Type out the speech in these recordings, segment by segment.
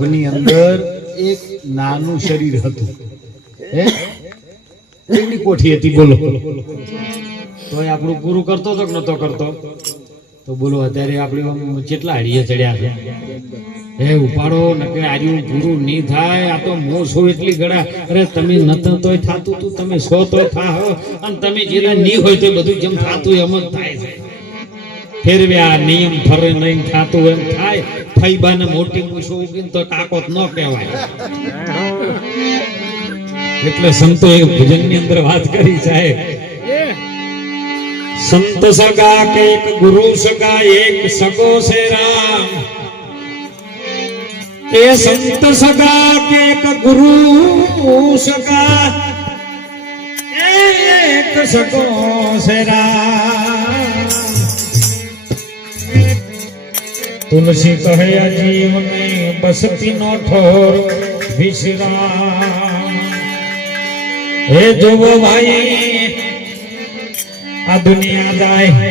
ગર્ભની અંદર એક નાનું શરીર હતું, એની કોઠી હતી. બોલો તોય આપણું પૂરું કરતો હતો કે નતો કરતો? તો બોલો અત્યારે આપણે કેટલા હાડીએ ચડ્યા છે. હે ઉપાડો નકે આર્યું પૂરું નહીં થાય. આ તો મોસો એટલી ગળા. અરે તમે નતો તોય થાતું તું, તમે સો તોય થા અને તમે જેલા નહીં હોય તો બધું જેમ થાતું એમ જ થાય છે. ફેરવ્યા નિયમ ફરે નહીં થાતું એમ થાય. ફૈબાને મોટી મૂછો ઉગીને તો તાકાત ન કહેવાય. એટલે સંતો એક ભજનની અંદર વાત કરી સાહેબ, સંત સગા કે એક ગુરુ સગા એક સગો છે રામ. એ સંત સગા કે એક ગુરુ સગા એક સગો છે રામ. તુલસી કહે જીવને બસતી નો ઠોર વિશ્રામ. હે જોવો ભાઈ આ દુનિયા જાય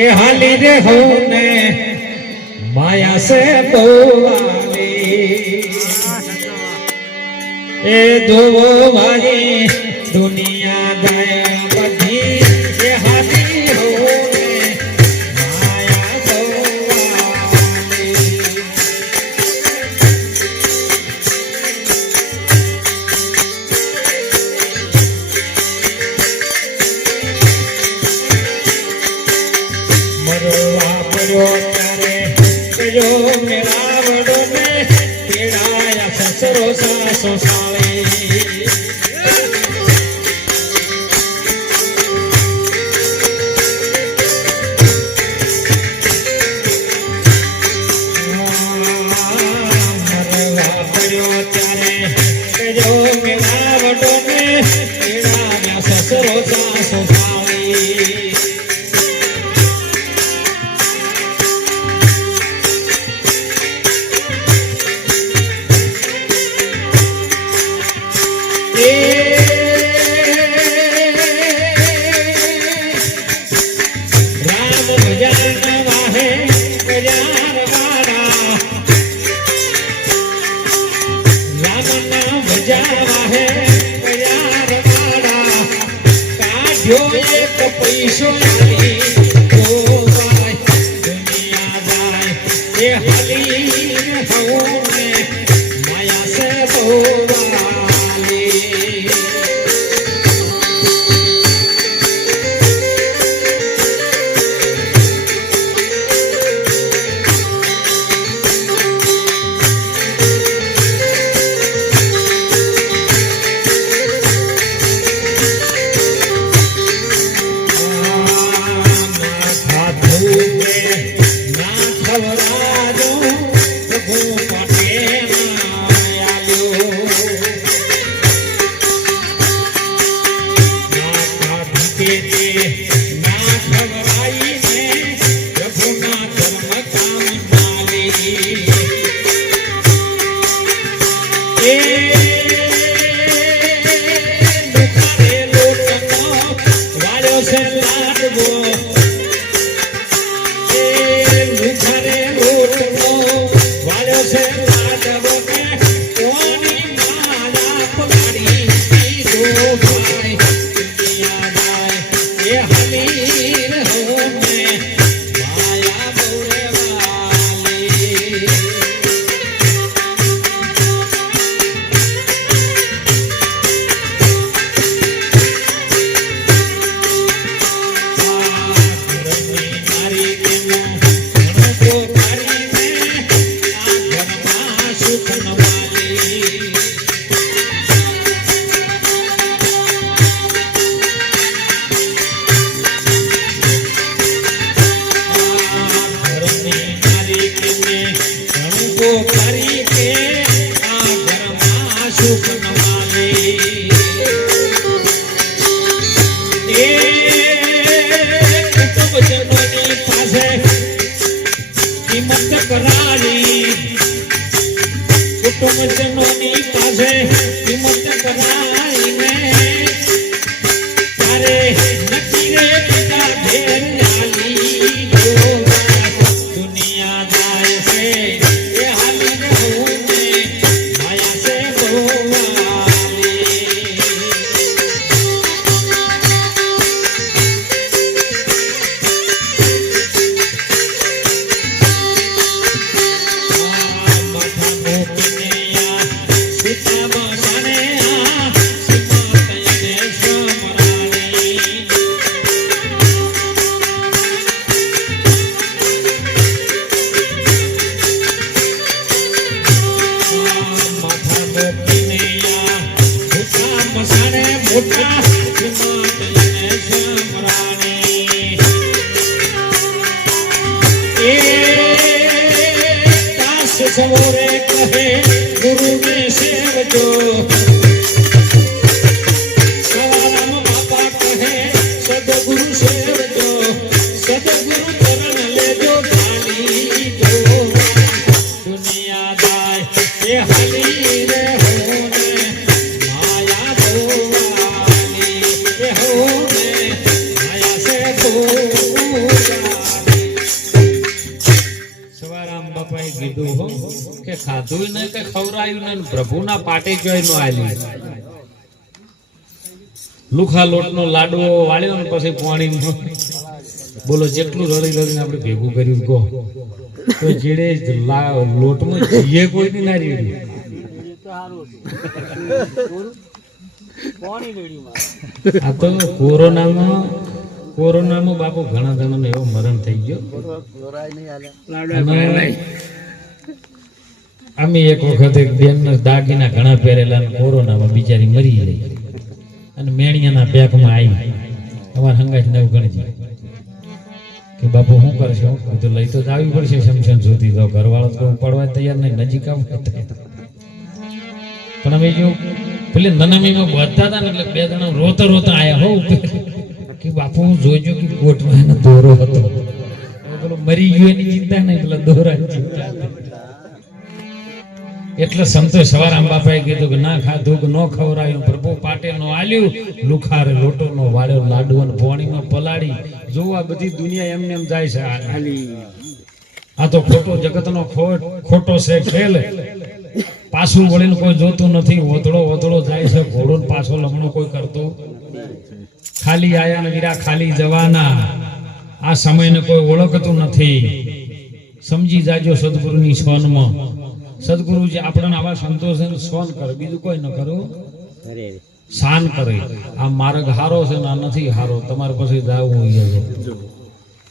એ હાલી રે હોને માયા સે બોલાવી. એ જોવો ભાઈ દુનિયા જાય બધી એ હાલી હોને માયા બોલાવી. મેરા વડો ને પીડાયા સસરો સાસો સાળી. મરવા પડ્યો ત્યારે કયો મેરા વડો ને પીડાયા સસરો સાસો સાળી. પૈસો દુનિયા જાય એ હાલી માયા સે બોલાવી. કુટુંબજનોની પાસે કિંમત કરાઈને તારે નક્કી રે પિતા ઘેર ચાલી દુનિયા જાય છે એ હાલીને હું કહે ગુરુને સેવજો સવારામ બાપા કહે સદગુરુ સેવજો સદગુરુ ચરણ લેજો ખાલી જો દુનિયા દાય એ હાલી રે હોને માયા ભોવાની એ હોને માયા સે ભોવાની સવારામ બાપાએ કીધું હો કે ખાધું ને કે ખવરાયું ને પ્રભુના પાટે જોઈ નો આલ્યું લુખા લોટનો લાડવો વાળ્યો ને પછી પાણી બોલો જેટલું રડી રડીને આપણે ભેગું કર્યું કહો તો જેડે લોટમાં જીએ કોઈ ની ના રેડ્યું આ તો કોરોનામાં બાપુ ઘણા જણાને એવો મરણ થઈ ગયો અમે એક વખત એક બેન દાગીના ઘણા પહેરેલા કોરોનામાં બિચારી મરી ગઈ અને મેણિયાના પેકમાં આવી અમારા હંગાજ નવ ગણજી કે બાપુ શું કરશે તો લઈ તો આવી પડશે શમશાન સુધી તો ઘરવાળો તો પડવા તૈયાર નહીં નજીક આવું પણ અમે જો પેલી નનામીમાં બધા હતા ને એટલે બે જણા રોતા રોતા આયા હો કે બાપુ જોજો કે કોટમાં એનો દોરો હતો પેલો મરી ગયો એની ચિંતા નહીં પેલા દોરાની ચિંતા એટલે સંતો સવારામ બાપાએ કીધું કે ના ખાધું કે ન ખવરાયું પ્રભુ પાટે નો આલ્યું લુખારે લોટો નો વાળ્યો લાડુ પોણીમાં પલાળી જોવા બધી દુનિયા એમને એમ જાય છે આ તો ખોટો જગતનો ખોટો છે ખેલ પાછું વળીને કોઈ જોતું નથી ઓતળો જાય છે ઘોડો પાછો લમણો કોઈ કરતું ખાલી આયા ને વીરા ખાલી જવાના આ સમયને કોઈ ઓળખતું નથી સમજી જાજો સદગુરુની સોનમાં સદગુરુજી આપણને આવા સંતોષ સોન કરે બીજું કોઈ ન કરું શાન કરે આ માર્ગ હારો છે ને આ નથી હારો તમારે પછી જાવું હોય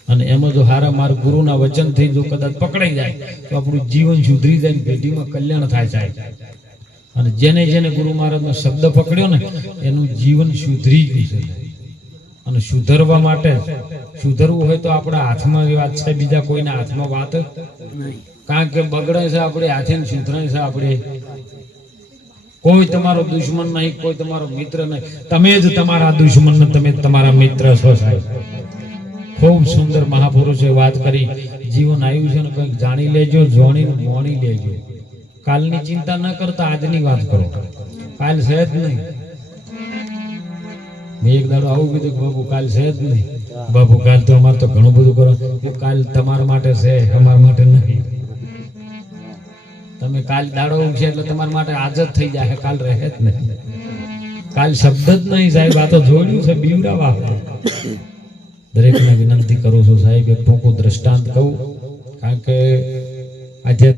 અને એમાં જો હારા માર્ગ ગુરુના વચનથી જો કદાચ પકડાઈ જાય તો આપણું જીવન સુધરી જાય ને પેઢીમાં કલ્યાણ થાય અને જેને જેને ગુરુ મહારાજનો શબ્દ પકડ્યો ને એનું જીવન સુધરી ગયું છે અને સુધરવા માટે સુધરવું હોય તો આપણા હાથમાં વાત છે બીજા કોઈના હાથમાં વાત નહીં કારણ કે બગડે છે આપણે હાથે સુધરે છે આપણે કોઈ તમારો દુશ્મન નહીં કોઈ તમારો મિત્ર નહીં તમે જ તમારા દુશ્મન ને તમે તમારા મિત્ર છો સાહેબ ખૂબ સુંદર મહાપુરુષે વાત કરી જીવન આવ્યું છે ને કંઈક જાણી લેજો જોણીને મોણી લેજો કાલની ચિંતા ન કરતા આજની વાત કરો કાલ છે જ નહીં મેં એક દાડો આવું કીધું કે બાપુ કાલ છે જ નહીં બાપુ કાલ તો અમારે તો ઘણું બધું કરો કાલ તમારા માટે છે અમારા માટે નહીં તમે કાલ દાડો ઉગશે એટલે તમારા માટે આજ જ થઈ જાય કાલ રહે જ નહીં કાલ શબ્દ જ નહીં સાહેબ આ તો જોડ્યું છે બીવડાવા દરેકને વિનંતી કરું છું સાહેબ એક ટૂંકું દ્રષ્ટાંત કહું કારણ કે આજે